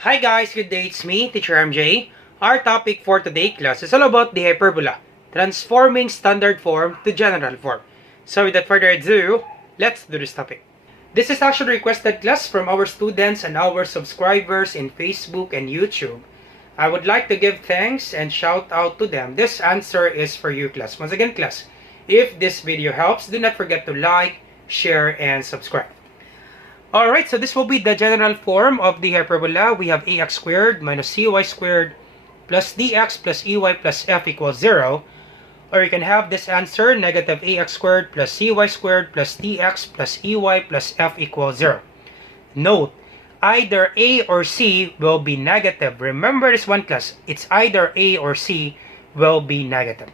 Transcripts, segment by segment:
Hi guys, good day, it's me, Teacher MJ. Our topic for today class is all about the hyperbola, transforming standard form to general form. So without further ado, let's do this topic. This is actually requested class from our students and our subscribers in Facebook and YouTube. I would like to give thanks and shout out to them. This answer is for you class. Once again class, if this video helps, do not forget to like, share, and subscribe. Alright, so this will be the general form of the hyperbola. We have ax squared minus cy squared plus dx plus ey plus f equals 0. Or you can have this answer, negative ax squared plus cy squared plus dx plus ey plus f equals 0. Note, either a or c will be negative. Remember this one class, it's either a or c will be negative.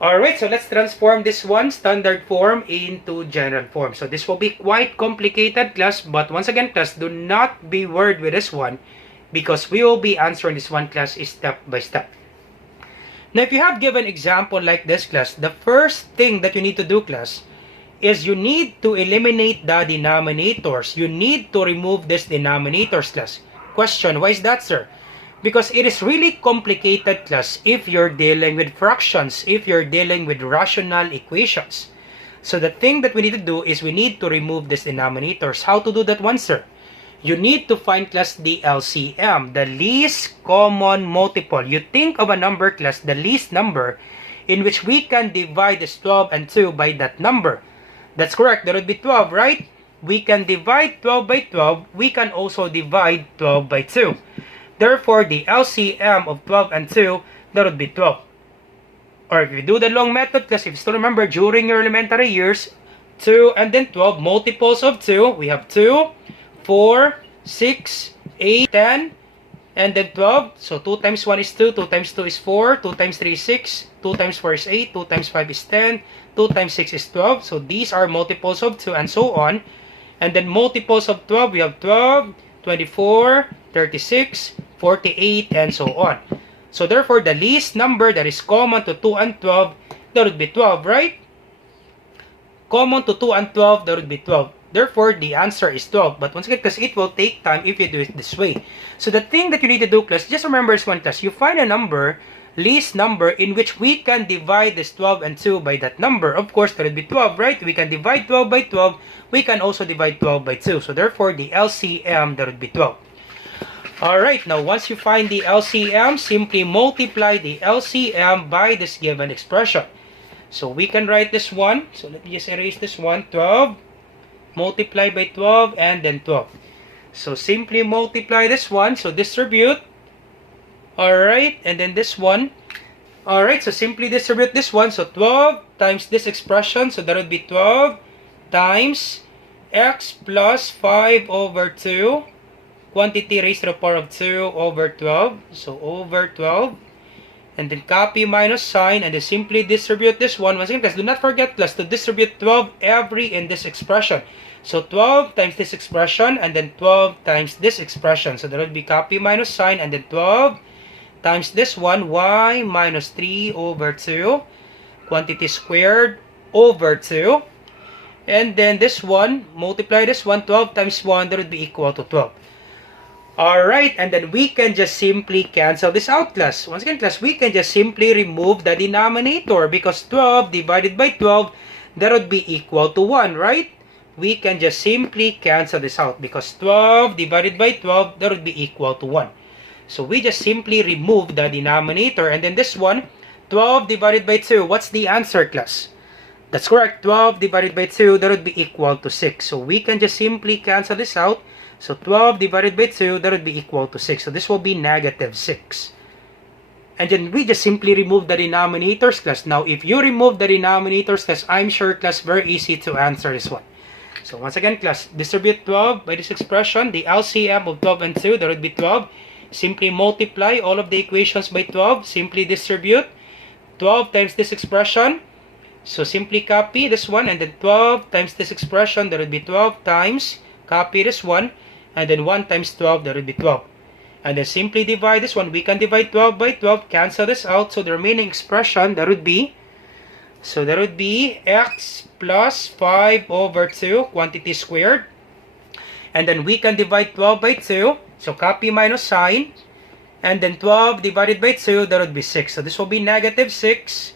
Alright, so let's transform this one standard form into general form. So this will be quite complicated class, but once again class, do not be worried with this one because we will be answering this one class step by step. Now if you have given example like this class, the first thing that you need to do class is you need to eliminate the denominators. You need to remove this denominators class. Question, why is that sir? Because it is really complicated class if you're dealing with fractions, if you're dealing with rational equations. So the thing that we need to do is we need to remove these denominators. How to do that one, sir? You need to find class the LCM, the least common multiple. You think of a number class, the least number in which we can divide this 12 and 2 by that number. That's correct, that would be 12, right? We can divide 12 by 12. We can also divide 12 by 2. Therefore, the LCM of 12 and 2, that would be 12. Or if you do the long method, because if you still remember, during your elementary years, 2 and then 12, multiples of 2, we have 2, 4, 6, 8, 10, and then 12. So 2 times 1 is 2, 2 times 2 is 4, 2 times 3 is 6, 2 times 4 is 8, 2 times 5 is 10, 2 times 6 is 12. So these are multiples of 2 and so on. And then multiples of 12, we have 12, 24, 36, 48, and so on. So therefore, the least number that is common to 2 and 12, that would be 12, right? Common to 2 and 12, that would be 12. Therefore, the answer is 12. But once again, because it will take time if you do it this way. So the thing that you need to do, class, just remember this one, class. You find a number, least number, in which we can divide this 12 and 2 by that number. Of course, that would be 12, right? We can divide 12 by 12. We can also divide 12 by 2. So therefore, the LCM, that would be 12. Alright, now once you find the LCM, simply multiply the LCM by this given expression. So we can write this one. So let me just erase this one. 12 multiply by 12 and then 12. So simply multiply this one. So distribute. Alright, and then this one. Alright, so simply distribute this one. So 12 times this expression. So that would be 12 times x plus 5 over 2. Quantity raised to the power of 2 over 12. So over 12. And then copy minus sign. And then simply distribute this one. Once again, guys, do not forget class to distribute 12 every in this expression. So 12 times this expression. And then 12 times this expression. So that would be copy minus sign. And then 12 times this one. Y minus 3 over 2. Quantity squared over 2. And then this one. Multiply this one. 12 times 1. That would be equal to 12. Alright, and then we can just simply cancel this out, class. Once again, class, we can just simply remove the denominator because 12 divided by 12, that would be equal to 1, right? We can just simply cancel this out because 12 divided by 12, that would be equal to 1. So we just simply remove the denominator. And then this one, 12 divided by 2, what's the answer, class? That's correct, 12 divided by 2, that would be equal to 6. So we can just simply cancel this out. So 12 divided by 2, that would be equal to 6. So this will be negative 6. And then we just simply remove the denominators, class. Now, if you remove the denominators, class, I'm sure, class, very easy to answer this one. So once again, class, distribute 12 by this expression. The LCM of 12 and 2, that would be 12. Simply multiply all of the equations by 12. Simply distribute 12 times this expression. So simply copy this one. And then 12 times this expression, that would be 12 times. Copy this one. And then 1 times 12, that would be 12. And then simply divide this one. We can divide 12 by 12. Cancel this out. So the remaining expression, that would be x plus 5 over 2, quantity squared. And then we can divide 12 by 2. So copy minus sign. And then 12 divided by 2, that would be 6. So this will be negative 6.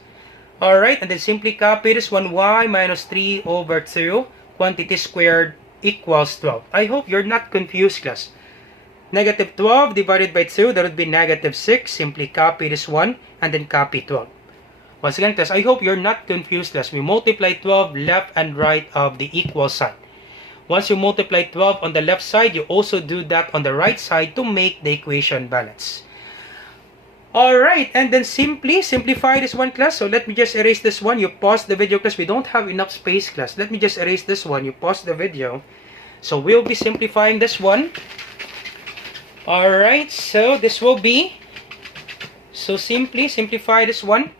Alright, and then simply copy this one, y minus 3 over 2, quantity squared equals 12. I hope you're not confused, class. Negative 12 divided by 2, that would be negative 6. Simply copy this one, and then copy 12. Once again, class, I hope you're not confused, class. We multiply 12 left and right of the equal sign. Once you multiply 12 on the left side, you also do that on the right side to make the equation balance. Alright, and then simply simplify this one, class. So let me just erase this one. You pause the video, class. We don't have enough space, class. Let me just erase this one. You pause the video. So we'll be simplifying this one. Alright, so this will be, so simply simplify this one.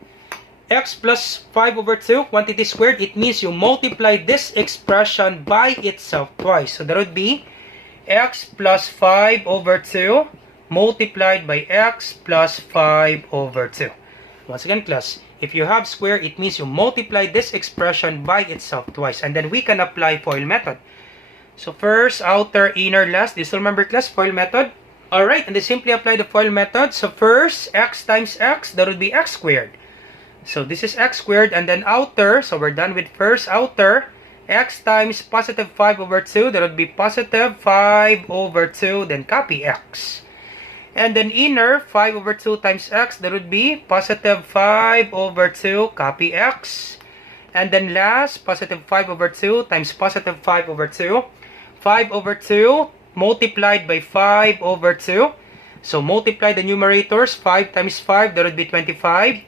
X plus 5 over 2, quantity squared, it means you multiply this expression by itself twice. So that would be x plus 5 over 2 multiplied by x plus 5 over 2. Once again, class, if you have square, it means you multiply this expression by itself twice. And then we can apply FOIL method. So first, outer, inner, last. Do you still remember, class, FOIL method? Alright, and then simply apply the FOIL method. So first, x times x, that would be x squared. So this is x squared, and then outer, so we're done with first outer, x times positive 5 over 2, that would be positive 5 over 2, then copy x. And then inner, 5 over 2 times x, that would be positive 5 over 2, copy x. And then last, positive 5 over 2 times positive 5 over 2, 5 over 2 multiplied by 5 over 2. So multiply the numerators, 5 times 5, that would be 25.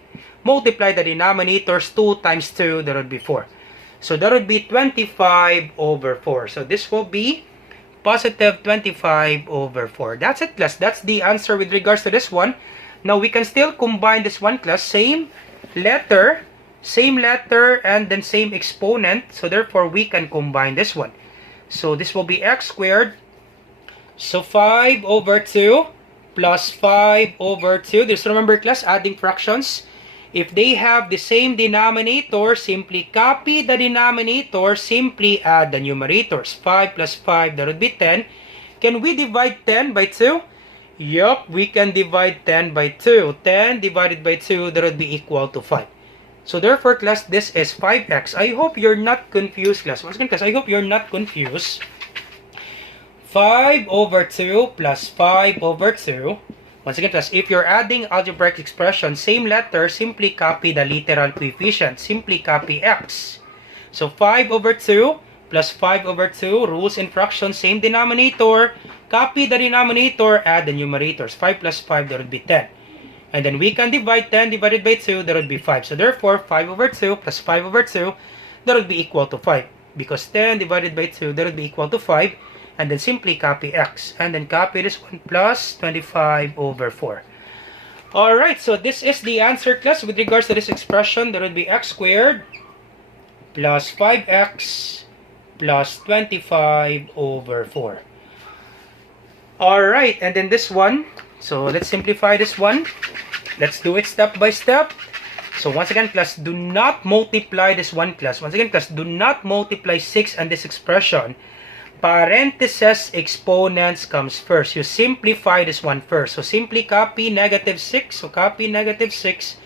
Multiply the denominators, 2 times 2, that would be 4. So that would be 25 over 4. So this will be positive 25 over 4. That's it, class. That's the answer with regards to this one. Now we can still combine this one, class. Same letter, and then same exponent. So therefore, we can combine this one. So this will be x squared. So 5 over 2 plus 5 over 2. Just remember, class, adding fractions. If they have the same denominator, simply copy the denominator, simply add the numerators. 5 plus 5, that would be 10. Can we divide 10 by 2? Yup, we can divide 10 by 2. 10 divided by 2, that would be equal to 5. So therefore, class, this is 5x. I hope you're not confused, class. Once again, class, I hope you're not confused. 5 over 2 plus 5 over 2. Once again, class, if you're adding algebraic expression, same letter, simply copy the literal coefficient. Simply copy x. So 5 over 2 plus 5 over 2, rules and fractions, same denominator. Copy the denominator, add the numerators. 5 plus 5, that would be 10. And then we can divide 10 divided by 2, that would be 5. So therefore, 5 over 2 plus 5 over 2, that would be equal to 5. Because 10 divided by 2, that would be equal to 5. And then simply copy x. And then copy this one plus 25 over 4. Alright, so this is the answer, class, with regards to this expression. That would be x squared plus 5x plus 25 over 4. Alright, and then this one. So let's simplify this one. Let's do it step by step. So once again, class, do not multiply this one, class. Once again, class, do not multiply 6 and this expression. Parentheses exponents comes first. You simplify this one first. So simply copy negative 6. So copy negative 6.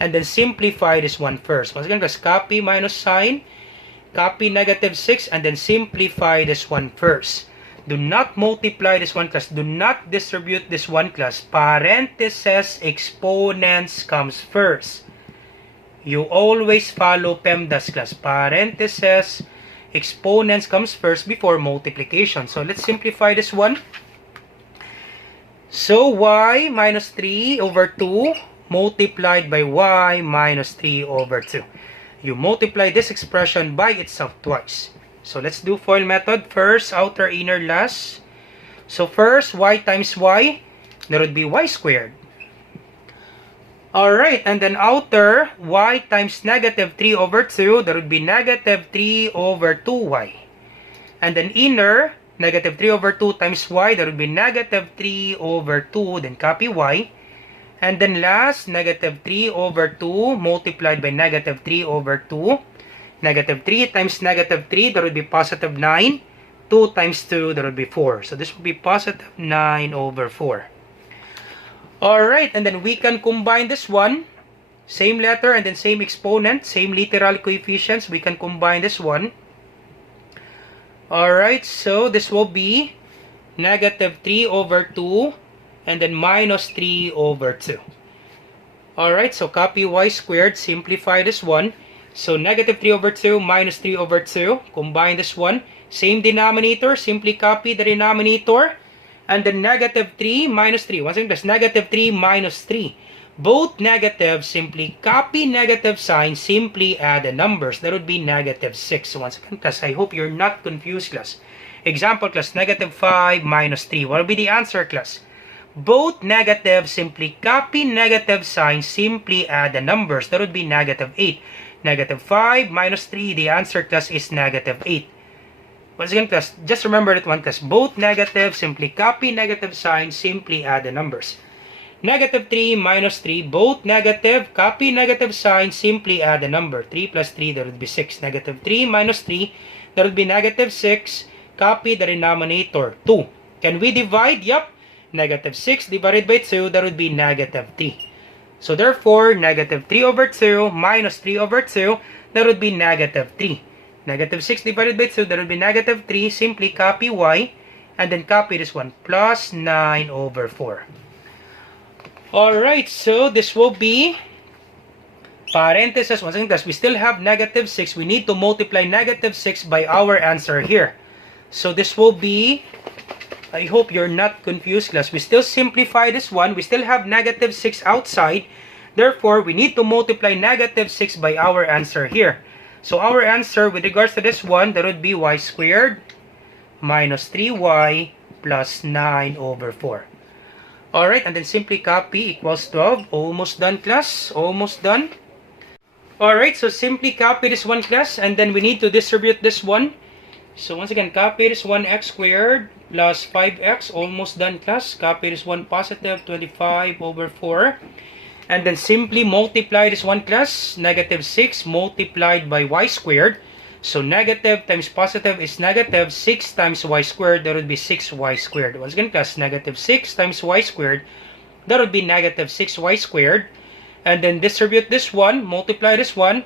And then simplify this one first. Once again, class, copy minus sign. Copy negative 6. And then simplify this one first. Do not multiply this one, class. Do not distribute this one, class. Parentheses exponents comes first. You always follow PEMDAS, class. Parentheses exponents comes first before multiplication. So let's simplify this one. So y minus 3 over 2 multiplied by y minus 3 over 2. You multiply this expression by itself twice. So let's do FOIL method. First, outer, inner, last. So first, y times y, that would be y squared. Alright, and then outer, y times negative 3 over 2, that would be negative 3 over 2y. And then inner, negative 3 over 2 times y, that would be negative 3 over 2, then copy y. And then last, negative 3 over 2 multiplied by negative 3 over 2. Negative 3 times negative 3, that would be positive 9. 2 times 2, that would be 4. So this would be positive 9 over 4. Alright, and then we can combine this one. Same letter and then same exponent, same literal coefficients. We can combine this one. Alright, so this will be negative 3 over 2 and then minus 3 over 2. Alright, so copy y squared, simplify this one. So negative 3 over 2 minus 3 over 2, combine this one. Same denominator, simply copy the denominator. And then negative 3 minus 3, once again plus negative 3 minus 3. Both negative, simply copy negative sign, simply add the numbers. That would be negative 6. So once again, class, I hope you're not confused, class. Example, class, negative 5 minus 3. What will be the answer, class? Both negative, simply copy negative sign, simply add the numbers. That would be negative 8. Negative 5 minus 3, the answer, class, is negative 8. Once again, class, just remember that one, class. Both negative, simply copy negative sign, simply add the numbers. Negative 3 minus 3, both negative, copy negative sign, simply add the number. 3 plus 3, that would be 6. Negative 3 minus 3, that would be negative 6. Copy the denominator, 2. Can we divide? Yup. Negative 6 divided by 2, that would be negative 3. So therefore, negative 3 over 2 minus 3 over 2, that would be negative 3. Negative 6 divided by 2, that would be negative 3. Simply copy y, and then copy this one, plus 9 over 4. Alright, so this will be parenthesis. Once again, we still have negative 6. We need to multiply negative 6 by our answer here. So this will be, I hope you're not confused, class. We still simplify this one. We still have negative 6 outside. Therefore, we need to multiply negative 6 by our answer here. So our answer with regards to this one, that would be y squared minus 3y plus 9 over 4. Alright, and then simply copy equals 12. Almost done, class. Almost done. Alright, so simply copy this one, class. And then we need to distribute this one. So once again, copy this one, x squared plus 5x. Almost done, class. Copy this one, positive 25 over 4. And then simply multiply this one, class. Negative 6 multiplied by y squared. So negative times positive is negative. 6 times y squared, that would be 6y squared. Once again, class, negative 6 times y squared, that would be negative 6y squared. And then distribute this one, multiply this one.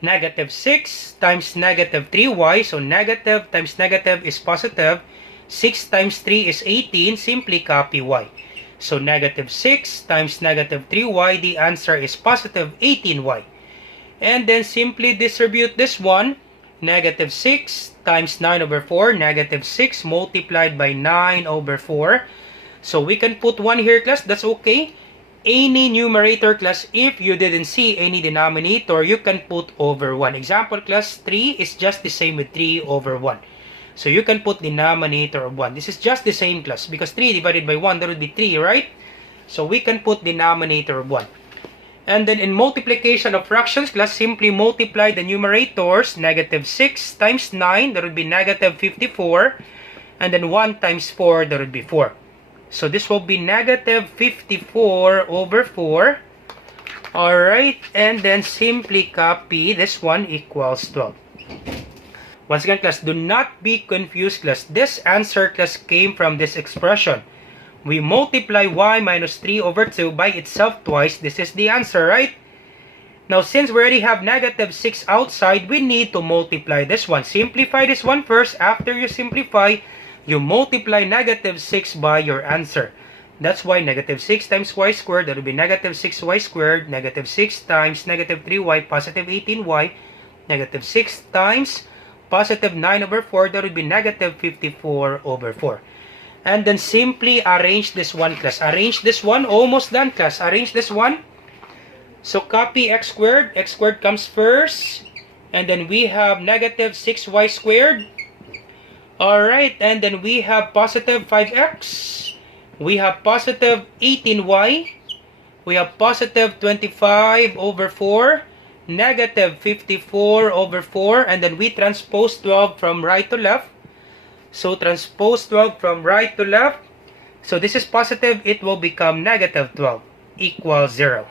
Negative 6 times negative 3y, so negative times negative is positive. 6 times 3 is 18, simply copy y. So negative 6 times negative 3y, the answer is positive 18y. And then simply distribute this one. Negative 6 times 9 over 4. Negative 6 multiplied by 9 over 4. So we can put 1 here, class. That's okay. Any numerator, class, if you didn't see any denominator, you can put over 1. Example, class, 3 is just the same with 3 over 1. So you can put denominator of 1. This is just the same, class, because 3 divided by 1, that would be 3, right? So we can put denominator of 1. And then in multiplication of fractions, class, simply multiply the numerators. Negative 6 times 9, that would be negative 54. And then 1 times 4, that would be 4. So this will be negative 54 over 4. Alright, and then simply copy this one equals 12. Once again, class, do not be confused, class. This answer, class, came from this expression. We multiply y minus 3 over 2 by itself twice. This is the answer, right? Now, since we already have negative 6 outside, we need to multiply this one. Simplify this one first. After you simplify, you multiply negative 6 by your answer. That's why negative 6 times y squared, that would be negative 6y squared. Negative 6 times negative 3y, positive 18y. Negative 6 times positive 9 over 4, that would be negative 54 over 4. And then simply arrange this one, class. Arrange this one. Almost done, class. Arrange this one. So copy x squared. X squared comes first. And then we have negative 6y squared. Alright. And then we have positive 5x. We have positive 18y. We have positive 25 over 4. Negative 54 over 4. And then we transpose 12 from right to left. So transpose 12 from right to left. So this is positive. It will become negative 12 equals 0.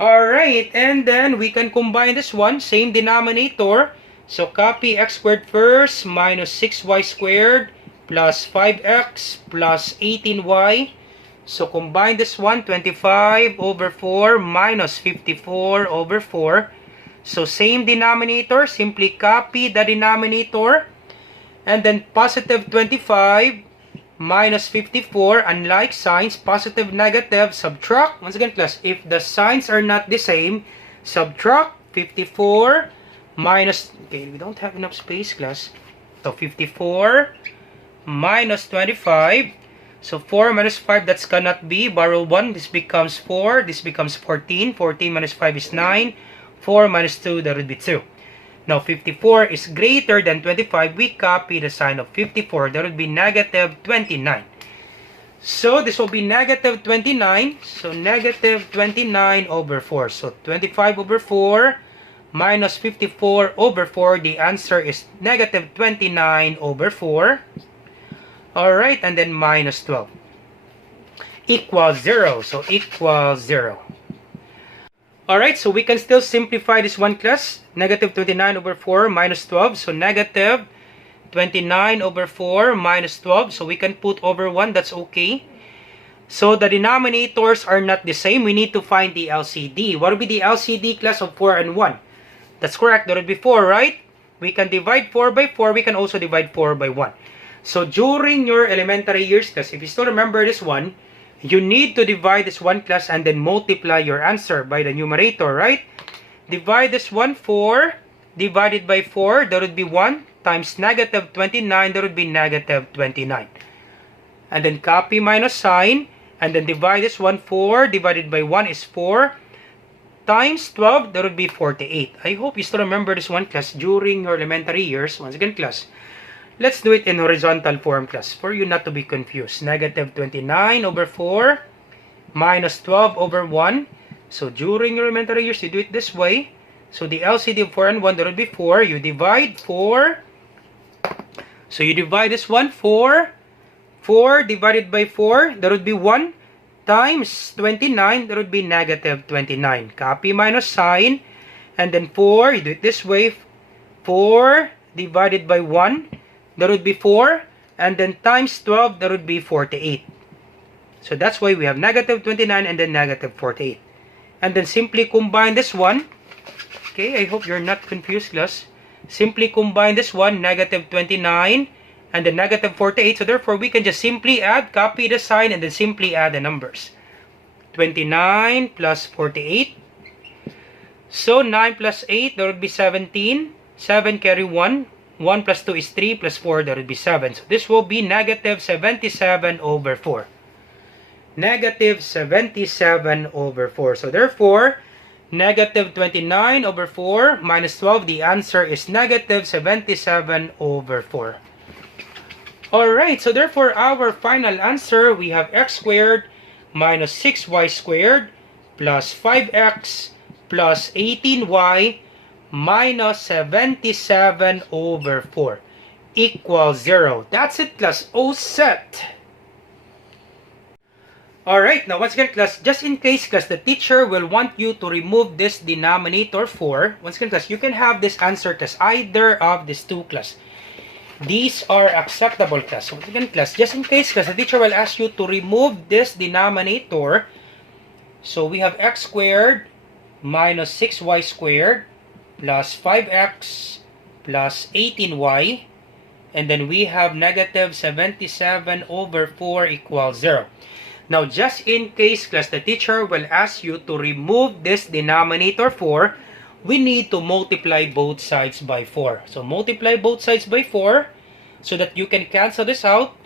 Alright, and then we can combine this one. Same denominator. So copy x squared first, minus 6y squared, plus 5x, plus 18y. So combine this one, 25 over 4 minus 54 over 4. So same denominator, simply copy the denominator. And then positive 25 minus 54, unlike signs, positive, negative, subtract. Once again, class, if the signs are not the same, subtract 54 minus, okay, we don't have enough space, class. So 54 minus 25. So 4 minus 5, that's cannot be. Borrow 1, this becomes 4. This becomes 14. 14 minus 5 is 9. 4 minus 2, that would be 2. Now 54 is greater than 25. We copy the sign of 54. That would be negative 29. So this will be negative 29. So negative 29 over 4. So 25 over 4 minus 54 over 4. The answer is negative 29 over 4. Alright, and then minus 12. Equals 0. So equals 0. Alright, so we can still simplify this one, class. Negative 29 over 4 minus 12. So negative 29 over 4 minus 12. So we can put over 1. That's okay. So the denominators are not the same. We need to find the LCD. What would be the LCD, class, of 4 and 1? That's correct. That would be 4, right? We can divide 4 by 4. We can also divide 4 by 1. So during your elementary years, class, if you still remember this one, you need to divide this one, class, and then multiply your answer by the numerator, right? Divide this one, 4, divided by 4, that would be 1, times negative 29, that would be negative 29. And then copy minus sign, and then divide this one, 4, divided by 1 is 4, times 12, that would be 48. I hope you still remember this one, class, during your elementary years. Once again, class, let's do it in horizontal form, class, for you not to be confused. Negative 29 over 4 minus 12 over 1. So during your elementary years, you do it this way. So the LCD of 4 and 1, that would be 4. You divide 4. So you divide this one, 4. 4 divided by 4, that would be 1. Times 29, that would be negative 29. Copy minus sign. And then 4, you do it this way. 4 divided by 1. That would be 4, and then times 12, that would be 48. So that's why we have negative 29 and then negative 48. And then simply combine this one. Okay, I hope you're not confused, class. Simply combine this one, negative 29 and then negative 48. So therefore, we can just simply add, copy the sign, and then simply add the numbers. 29 plus 48. So 9 plus 8, that would be 17. 7 carry 1. 1 plus 2 is 3, plus 4, that would be 7. So this will be negative 77 over 4. Negative 77 over 4. So therefore, negative 29 over 4 minus 12, the answer is negative 77 over 4. Alright, so therefore, our final answer, we have x squared minus 6y squared plus 5x plus 18y minus 77 over 4 equals 0. That's it, class. All set. Alright, now once again, class, just in case, class, the teacher will want you to remove this denominator 4, once again, class, you can have this answer, class, either of these two, class. These are acceptable, class. So once again, class, just in case, class, the teacher will ask you to remove this denominator. So we have x squared minus 6y squared plus 5x plus 18y, and then we have negative 77 over 4 equals 0. Now, just in case, class, the teacher will ask you to remove this denominator 4, we need to multiply both sides by 4. So, multiply both sides by 4 so that you can cancel this out.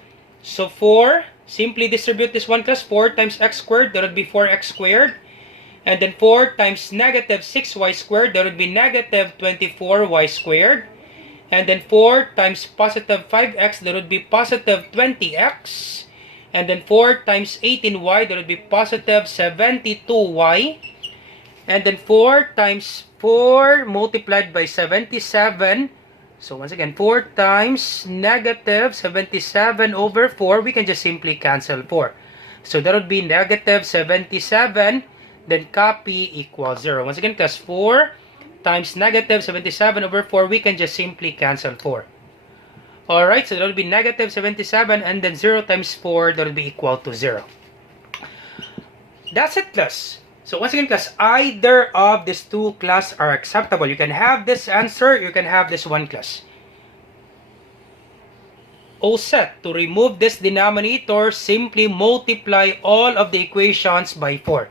So, 4, simply distribute this one, class. 4 times x squared, that would be 4x squared. And then 4 times negative 6y squared, that would be negative 24y squared. And then 4 times positive 5x, that would be positive 20x. And then 4 times 18y, that would be positive 72y. And then 4 times 4 multiplied by 77. So once again, 4 times negative 77 over 4, we can just simply cancel 4. So that would be negative 77. Then copy equals 0. Once again, class, 4 times negative 77 over 4, we can just simply cancel 4. Alright, so that will be negative 77, and then 0 times 4, that will be equal to 0. That's it, class. So once again, class, either of these two class are acceptable. You can have this answer, you can have this one, class. All set. To remove this denominator, simply multiply all of the equations by 4.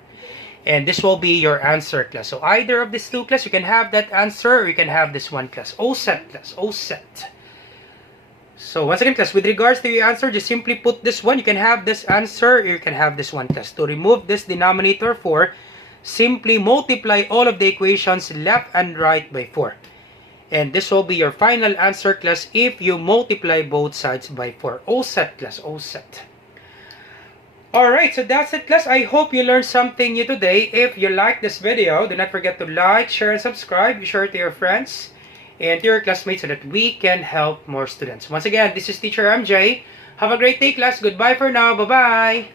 And this will be your answer, class. So either of these two, class, you can have that answer, or you can have this one, class. All set, class. All set. So once again, class, with regards to your answer, just simply put this one. You can have this answer, or you can have this one, class. To remove this denominator 4, simply multiply all of the equations left and right by 4. And this will be your final answer, class, if you multiply both sides by 4. All set, class. All set. Alright, so that's it, class. I hope you learned something new today. If you like this video, do not forget to like, share, and subscribe. Share it to your friends and to your classmates so that we can help more students. Once again, this is Teacher MJ. Have a great day, class. Goodbye for now. Bye-bye.